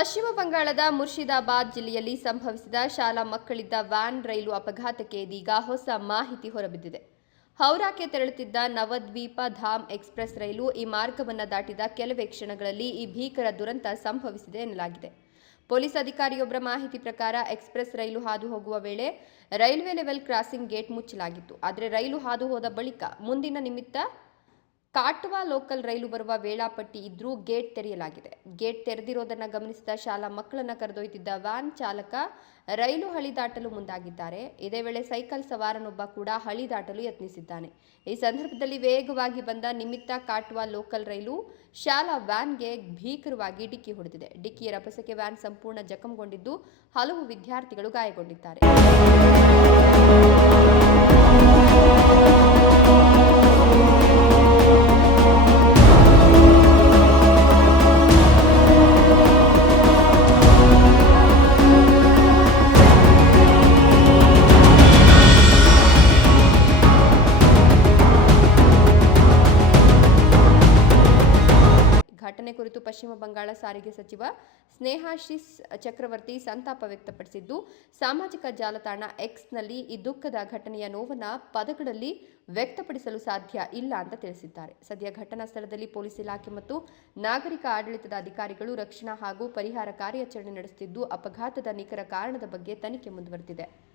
ಪಶ್ಚಿಮ ಬಂಗಾಳದ ಮುರ್ಷಿದಾಬಾದ್ ಜಿಲ್ಲೆಯಲ್ಲಿ ಸಂಭವಿಸಿದ ಶಾಲಾ ಮಕ್ಕಳಿದ್ದ ವ್ಯಾನ್ ರೈಲು ಅಪಘಾತಕ್ಕೆ ಇದೀಗ ಹೊಸ ಮಾಹಿತಿ ಹೊರಬಿದ್ದಿದೆ. ಹೌರಾಕ್ಕೆ ತೆರಳುತ್ತಿದ್ದ ನವದ್ವೀಪ ಧಾಮ್ ಎಕ್ಸ್‌ಪ್ರೆಸ್ ರೈಲು ಈ ಮಾರ್ಗವನ್ನು ದಾಟಿದ ಕೆಲವೇ ಕ್ಷಣಗಳಲ್ಲಿ ಈ ಭೀಕರ ದುರಂತ ಸಂಭವಿಸಿದೆ ಎನ್ನಲಾಗಿದೆ. ಪೊಲೀಸ್ ಅಧಿಕಾರಿಯೊಬ್ಬರ ಮಾಹಿತಿ ಪ್ರಕಾರ ಎಕ್ಸ್‌ಪ್ರೆಸ್ ರೈಲು ಹಾದು ಹೋಗುವ ವೇಳೆ ರೈಲ್ವೆ ಲೆವೆಲ್ ಕ್ರಾಸಿಂಗ್ ಗೇಟ್ ಮುಚ್ಚಲಾಗಿತ್ತು. ಆದರೆ ರೈಲು ಹಾದು ಹೋದ ಬಳಿಕ ಮುಂದಿನ ನಿಮಿತ್ತ ಕಾಟ್ವಾ ಲೋಕಲ್ ರೈಲು ಬರುವ ವೇಳಾಪಟ್ಟಿ ಇದ್ರೂ ಗೇಟ್ ತೆರೆಯಲಾಗಿದೆ. ಗೇಟ್ ತೆರೆದಿರೋದನ್ನು ಗಮನಿಸಿದ ಶಾಲಾ ಮಕ್ಕಳನ್ನು ಕರೆದೊಯ್ದಿದ್ದ ವ್ಯಾನ್ ಚಾಲಕ ರೈಲು ಹಳಿ ದಾಟಲು ಮುಂದಾಗಿದ್ದಾರೆ. ಇದೇ ವೇಳೆ ಸೈಕಲ್ ಸವಾರನೊಬ್ಬ ಕೂಡ ಹಳಿ ದಾಟಲು ಯತ್ನಿಸಿದ್ದಾನೆ. ಈ ಸಂದರ್ಭದಲ್ಲಿ ವೇಗವಾಗಿ ಬಂದ ನಿಮಿತ್ತ ಕಾಟ್ವಾ ಲೋಕಲ್ ರೈಲು ಶಾಲಾ ವ್ಯಾನ್ಗೆ ಭೀಕರವಾಗಿ ಡಿಕ್ಕಿ ಹೊಡೆದಿದೆ. ಡಿಕ್ಕಿಯ ರಭಸಕ್ಕೆ ವ್ಯಾನ್ ಸಂಪೂರ್ಣ ಜಖಂಗೊಂಡಿದ್ದು ಹಲವು ವಿದ್ಯಾರ್ಥಿಗಳು ಗಾಯಗೊಂಡಿದ್ದಾರೆ. ಘಟನೆ ಕುರಿತು ಪಶ್ಚಿಮ ಬಂಗಾಳ ಸಾರಿಗೆ ಸಚಿವ ಸ್ನೇಹಾಶಿಸ್ ಚಕ್ರವರ್ತಿ ಸಂತಾಪ ವ್ಯಕ್ತಪಡಿಸಿದ್ದು, ಸಾಮಾಜಿಕ ಜಾಲತಾಣ ಎಕ್ಸ್‌ನಲ್ಲಿ ಈ ದುಃಖದ ಘಟನೆಯ ನೋವನ್ನು ಪದಗಳಲ್ಲಿ ವ್ಯಕ್ತಪಡಿಸಲು ಸಾಧ್ಯ ಇಲ್ಲ ಅಂತ ತಿಳಿಸಿದ್ದಾರೆ. ಸದ್ಯ ಘಟನಾ ಸ್ಥಳದಲ್ಲಿ ಪೊಲೀಸ್ ಇಲಾಖೆ ಮತ್ತು ನಾಗರಿಕ ಆಡಳಿತದ ಅಧಿಕಾರಿಗಳು ರಕ್ಷಣಾ ಹಾಗೂ ಪರಿಹಾರ ಕಾರ್ಯಾಚರಣೆ ನಡೆಸುತ್ತಿದ್ದು, ಅಪಘಾತದ ನಿಖರ ಕಾರಣದ ಬಗ್ಗೆ ತನಿಖೆ ಮುಂದುವರೆದಿದೆ.